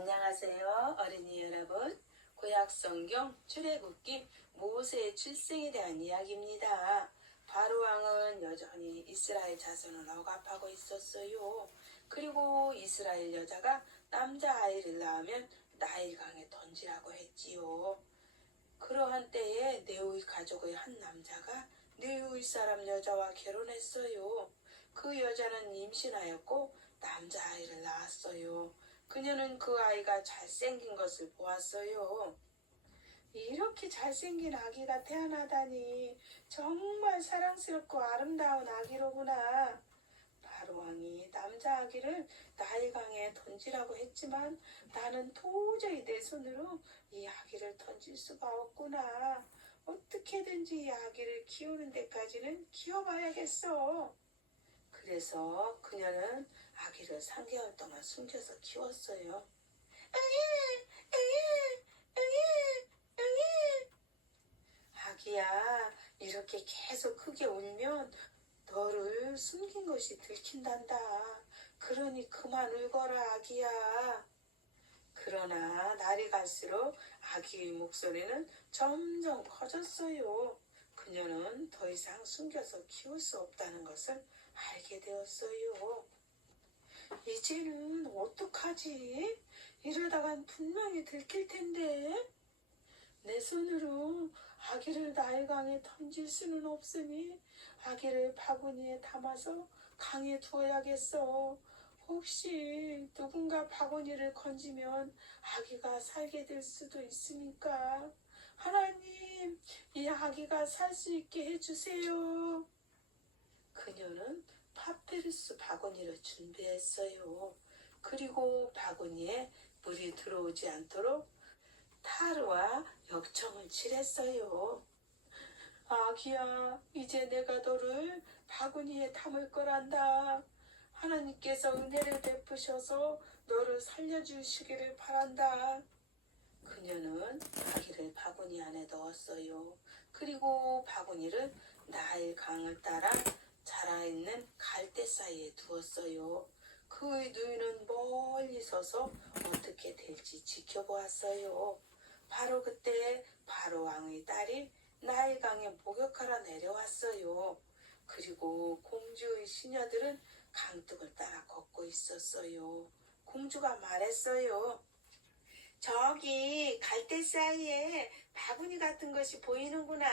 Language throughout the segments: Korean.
안녕하세요, 어린이 여러분. 구약성경 출애굽기 모세의 출생에 대한 이야기입니다. 바로 왕은 여전히 이스라엘 자손을 억압하고 있었어요. 그리고 이스라엘 여자가 남자아이를 낳으면 나일강에 던지라고 했지요. 그러한 때에 네오의 가족의 한 남자가 네오의 사람 여자와 결혼했어요. 그 여자는 임신하였고 남자아이를 낳았어요. 그녀는 그 아이가 잘생긴 것을 보았어요. 이렇게 잘생긴 아기가 태어나다니 정말 사랑스럽고 아름다운 아기로구나. 바로왕이 남자 아기를 나일강에 던지라고 했지만 나는 도저히 내 손으로 이 아기를 던질 수가 없구나. 어떻게든지 이 아기를 키우는 데까지는 키워봐야겠어. 그래서 그녀는 아기를 3개월 동안 숨겨서 키웠어요. 아기야, 이렇게 계속 크게 울면 너를 숨긴 것이 들킨단다. 그러니 그만 울거라, 아기야. 그러나 날이 갈수록 아기의 목소리는 점점 커졌어요. 그녀는 더 이상 숨겨서 키울 수 없다는 것을 알게 되었어요. 이제는 어떡하지? 이러다간 분명히 들킬 텐데. 내 손으로 아기를 나일강에 던질 수는 없으니 아기를 바구니에 담아서 강에 두어야겠어. 혹시 누군가 바구니를 건지면 아기가 살게 될 수도 있으니까 하나님, 이 아기가 살 수 있게 해주세요. 그녀는 파피루스 바구니를 준비했어요. 그리고 바구니에 물이 들어오지 않도록 타르와 역청을 칠했어요. 아기야, 이제 내가 너를 바구니에 담을 거란다. 하나님께서 은혜를 베푸셔서 너를 살려주시기를 바란다. 그녀는 아기를 바구니 안에 넣었어요. 그리고 바구니를 나일 강을 따라 자라있는 갈대 사이에 두었어요. 그의 누이는 멀리 서서 어떻게 될지 지켜보았어요. 바로 그때 바로 왕의 딸이 나일강에 목욕하러 내려왔어요. 그리고 공주의 시녀들은 강둑을 따라 걷고 있었어요. 공주가 말했어요. 저기 갈대 사이에 바구니 같은 것이 보이는구나.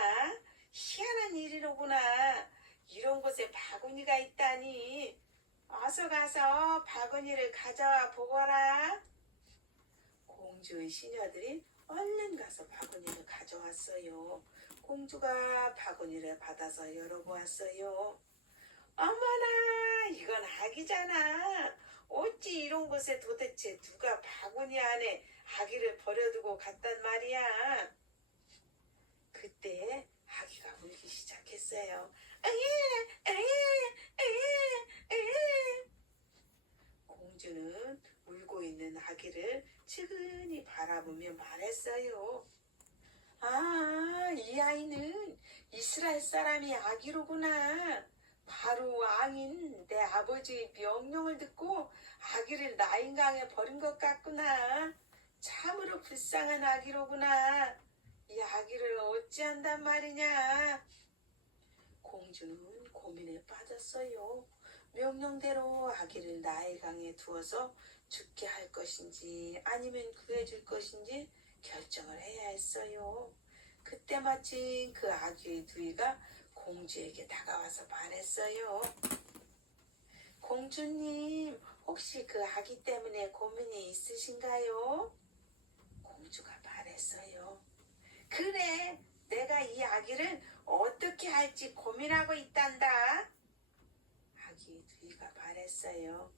희한한 일이로구나. 이런 곳에 바구니가 있다니. 어서 가서 바구니를 가져와 보거라. 공주의 시녀들이 얼른 가서 바구니를 가져왔어요. 공주가 바구니를 받아서 열어보았어요. 어머나, 이건 아기잖아. 어찌 이런 곳에 도대체 누가 바구니 안에 아기를 버려두고 갔단 말이야. 그때 아기가 울기 시작했어요. 공주는 울고 있는 아기를 측은히 바라보며 말했어요. 아, 이 아이는 이스라엘 사람이 아기로구나. 바로 왕인 내 아버지의 명령을 듣고 아기를 나일강에 버린 것 같구나. 참으로 불쌍한 아기로구나. 이 아기를 어찌한단 말이냐. 공주는 고민에 빠졌어요. 명령대로 아기를 나일강에 두어서 죽게 할 것인지 아니면 구해줄 것인지 결정을 해야 했어요. 그때 마침 그 아기의 누이가 공주에게 다가와서 말했어요. 공주님, 혹시 그 아기 때문에 고민이 있으신가요? 공주가 말했어요. 그래, 내가 이 아기를 어떻게 할지 고민하고 있단다. 아기의 누이가 말했어요.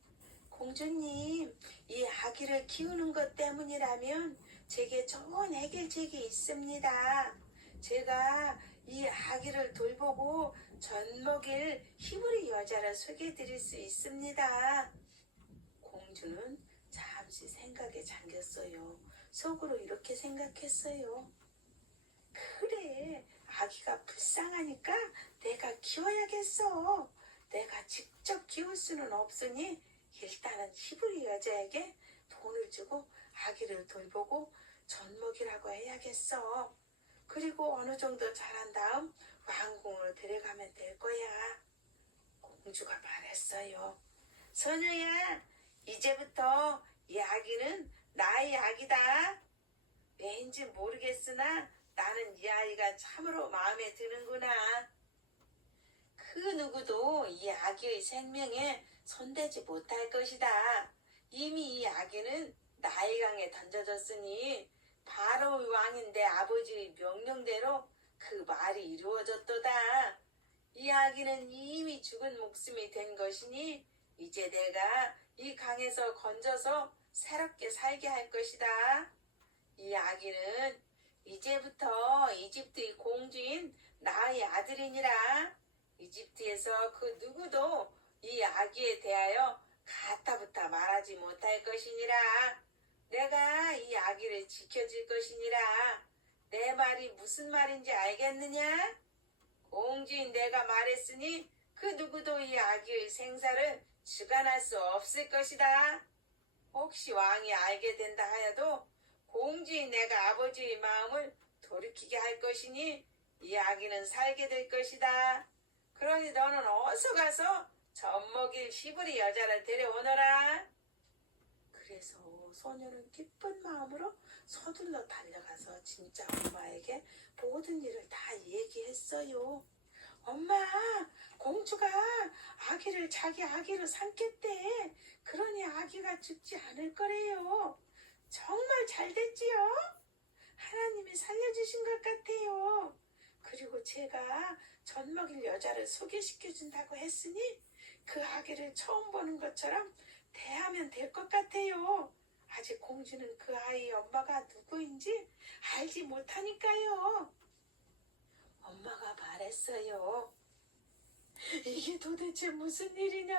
공주님, 이 아기를 키우는 것 때문이라면 제게 좋은 해결책이 있습니다. 제가 이 아기를 돌보고 젖먹일 히브리 여자를 소개해드릴 수 있습니다. 공주는 잠시 생각에 잠겼어요. 속으로 이렇게 생각했어요. 그래, 아기가 불쌍하니까 내가 키워야겠어. 내가 직접 키울 수는 없으니 일단은 히브리 여자에게 돈을 주고 아기를 돌보고 젖먹이라고 해야겠어. 그리고 어느 정도 자란 다음 왕궁으로 데려가면 될 거야. 공주가 말했어요. 소녀야, 이제부터 이 아기는 나의 아기다. 왜인지 모르겠으나 나는 이 아이가 참으로 마음에 드는구나. 그 누구도 이 아기의 생명에 손대지 못할 것이다. 이미 이 아기는 나일강에 던져졌으니 바로의 왕인 내 아버지의 명령대로 그 말이 이루어졌도다. 이 아기는 이미 죽은 목숨이 된 것이니 이제 내가 이 강에서 건져서 새롭게 살게 할 것이다. 이 아기는 이제부터 이집트의 공주인 나의 아들이니라. 이집트에서 그 누구도 이 아기에 대하여 가타부타 말하지 못할 것이니라. 내가 이 아기를 지켜줄 것이니라. 내 말이 무슨 말인지 알겠느냐? 공주인 내가 말했으니 그 누구도 이 아기의 생사를 주관할 수 없을 것이다. 혹시 왕이 알게 된다 하여도 공주인 내가 아버지의 마음을 돌이키게 할 것이니 이 아기는 살게 될 것이다. 그러니 너는 어서 가서 젖먹일 히브리 여자를 데려오너라. 그래서 소녀는 기쁜 마음으로 서둘러 달려가서 진짜 엄마에게 모든 일을 다 얘기했어요. 엄마, 공주가 아기를 자기 아기로 삼겠대. 그러니 아기가 죽지 않을 거래요. 정말 잘 됐지요? 하나님이 살려주신 것 같아요. 그리고 제가 젖먹일 여자를 소개시켜준다고 했으니 그 아기를 처음 보는 것처럼 대하면 될 것 같아요. 아직 공주는 그 아이의 엄마가 누구인지 알지 못하니까요. 엄마가 말했어요. 이게 도대체 무슨 일이냐?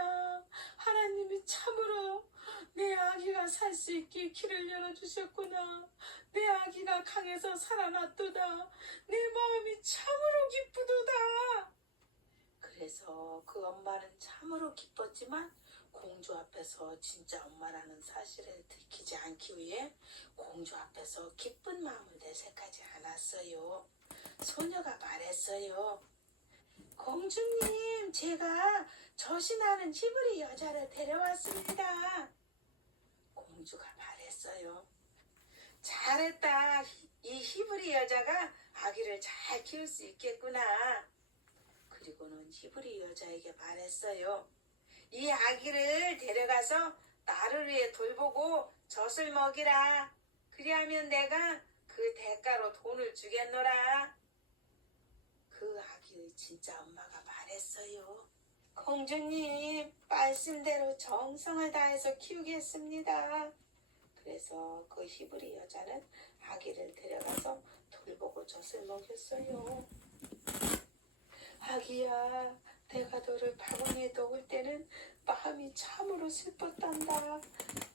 하나님이 참으로 내 아기가 살 수 있게 길을 열어주셨구나. 내 아기가 강에서 살아났도다. 내 마음이 참으로 기쁘도다. 그래서 그 엄마는 참으로 기뻤지만 공주 앞에서 진짜 엄마라는 사실을 들키지 않기 위해 공주 앞에서 기쁜 마음을 내색하지 않았어요. 소녀가 말했어요. 공주님, 제가 젖이 히브리 여자를 데려왔습니다. 공주가 말했어요. 잘했다. 이 히브리 여자가 아기를 잘 키울 수 있겠구나. 그리고는 히브리 여자에게 말했어요. 이 아기를 데려가서 나를 위해 돌보고 젖을 먹이라. 그리하면 내가 그 대가로 돈을 주겠노라. 그 아기의 진짜 엄마가 말했어요. 공주님, 말씀대로 정성을 다해서 키우겠습니다. 그래서 그 히브리 여자는 아기를 데려가서 돌보고 젖을 먹였어요. 아기야, 내가 너를 바구니에 넣을 때는 마음이 참으로 슬펐단다.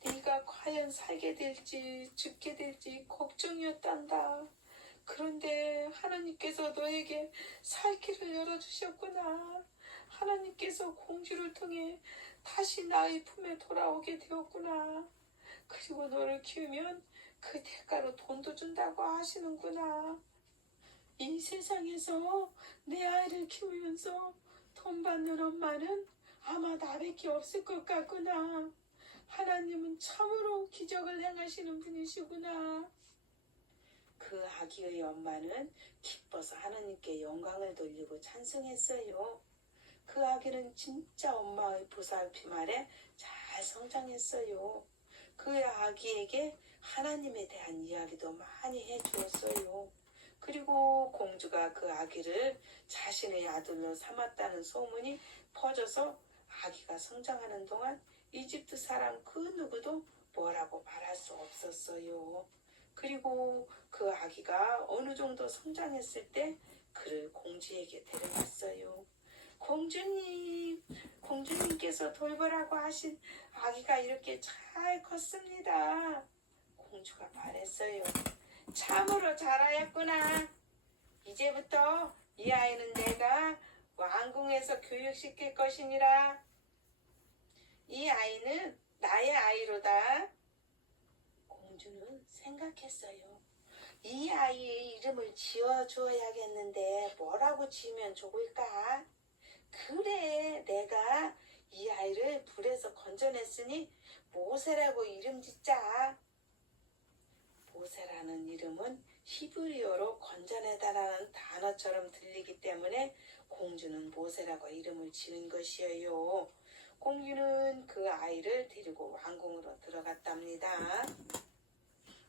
네가 과연 살게 될지 죽게 될지 걱정이었단다. 그런데 하나님께서 너에게 살 길을 열어주셨구나. 하나님께서 공주를 통해 다시 나의 품에 돌아오게 되었구나. 그리고 너를 키우면 그 대가로 돈도 준다고 하시는구나. 이 세상에서 내 아이를 키우면서 돈 받는 엄마는 아마 나밖에 없을 것 같구나. 하나님은 참으로 기적을 행하시는 분이시구나. 그 아기의 엄마는 기뻐서 하나님께 영광을 돌리고 찬송했어요. 그 아기는 진짜 엄마의 보살핌 아래 잘 성장했어요. 그 아기에게 하나님에 대한 이야기도 많이 해주었어요. 그리고 공주가 그 아기를 자신의 아들로 삼았다는 소문이 퍼져서 아기가 성장하는 동안 이집트 사람 그 누구도 뭐라고 말할 수 없었어요. 그리고 그 아기가 어느 정도 성장했을 때 그를 공주에게 데려갔어요. 공주님께서 돌보라고 하신 아기가 이렇게 잘 컸습니다. 공주가 말했어요. 참으로 잘하였구나. 이제부터 이 아이는 내가 왕궁에서 교육시킬 것이니라. 이 아이는 나의 아이로다. 공주는 생각했어요. 이 아이의 이름을 지어줘야겠는데 뭐라고 지으면 좋을까? 그래, 내가 이 아이를 불에서 건져냈으니 모세라고 이름 짓자. 모세라는 이름은 히브리어로 건져내다라는 단어처럼 들리기 때문에 공주는 모세라고 이름을 지은 것이에요. 공주는 그 아이를 데리고 왕궁으로 들어갔답니다.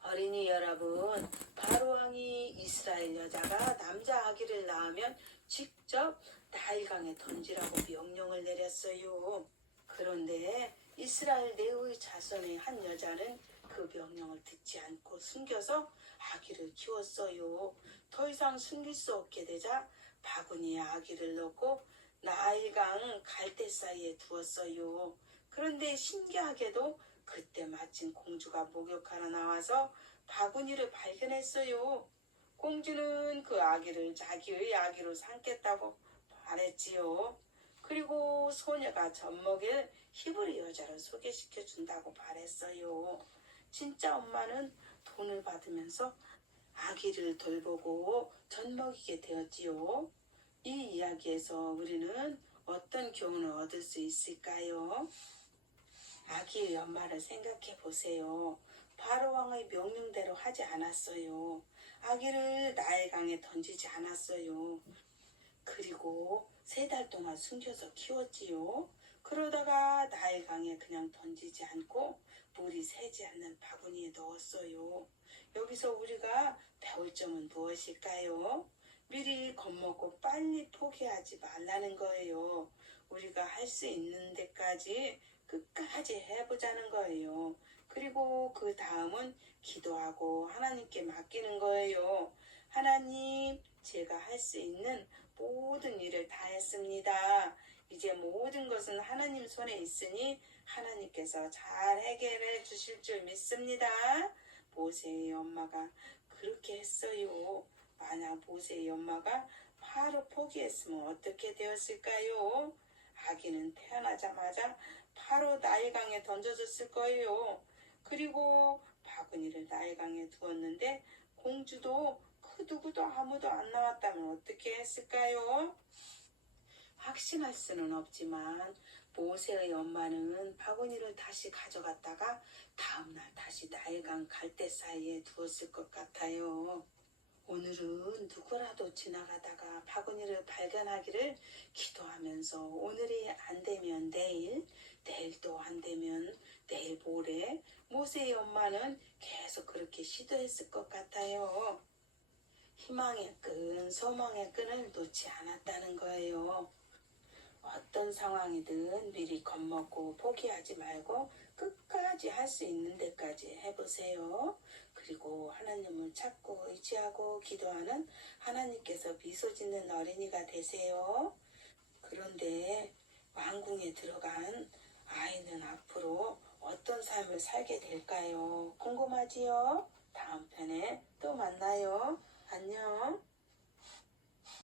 어린이 여러분, 바로왕이 이스라엘 여자가 남자 아기를 낳으면 직접 나일강에 던지라고 명령을 내렸어요. 그런데 이스라엘 레위 자손의 한 여자는 그 명령을 듣지 않고 숨겨서 아기를 키웠어요. 더 이상 숨길 수 없게 되자 바구니에 아기를 넣고 나일강 갈대 사이에 두었어요. 그런데 신기하게도 그때 마침 공주가 목욕하러 나와서 바구니를 발견했어요. 공주는 그 아기를 자기의 아기로 삼겠다고 말했지요. 그리고 소녀가 젖먹일 히브리 여자를 소개시켜 준다고 말했어요. 진짜 엄마는 돈을 받으면서 아기를 돌보고 젖먹이게 되었지요. 이 이야기에서 우리는 어떤 교훈을 얻을 수 있을까요? 아기의 엄마를 생각해 보세요. 바로왕의 명령대로 하지 않았어요. 아기를 나일강에 던지지 않았어요. 그리고 3달 동안 숨겨서 키웠지요. 그러다가 나일강에 그냥 던지지 않고 물이 새지 않는 바구니에 넣었어요. 여기서 우리가 배울 점은 무엇일까요? 미리 겁먹고 빨리 포기하지 말라는 거예요. 우리가 할 수 있는 데까지 끝까지 해보자는 거예요. 그리고 그 다음은 기도하고 하나님께 맡기는 거예요. 하나님, 제가 할 수 있는 모든 일을 다 했습니다. 이제 모든 것은 하나님 손에 있으니 하나님께서 잘 해결해 주실 줄 믿습니다. 모세의 엄마가 그렇게 했어요. 만약 모세의 엄마가 바로 포기했으면 어떻게 되었을까요? 아기는 태어나자마자 바로 나일강에 던져졌을 거예요. 그리고 바구니를 나일강에 두었는데 공주도 그 누구도 아무도 안 나왔다면 어떻게 했을까요? 확신할 수는 없지만 모세의 엄마는 바구니를 다시 가져갔다가 다음날 다시 나일강 갈대 사이에 두었을 것 같아요. 오늘은 누구라도 지나가다가 바구니를 발견하기를 기도하면서 오늘이 안 되면 내일, 내일도 안 되면 내일 모레 모세의 엄마는 계속 그렇게 시도했을 것 같아요. 희망의 끈, 소망의 끈을 놓지 않았다는 거예요. 어떤 상황이든 미리 겁먹고 포기하지 말고 끝까지 할 수 있는 데까지 해보세요. 그리고 하나님을 찾고 의지하고 기도하는 하나님께서 미소 짓는 어린이가 되세요. 그런데 왕궁에 들어간 아이는 앞으로 어떤 삶을 살게 될까요? 궁금하지요? 다음 편에 또 만나요. 안녕.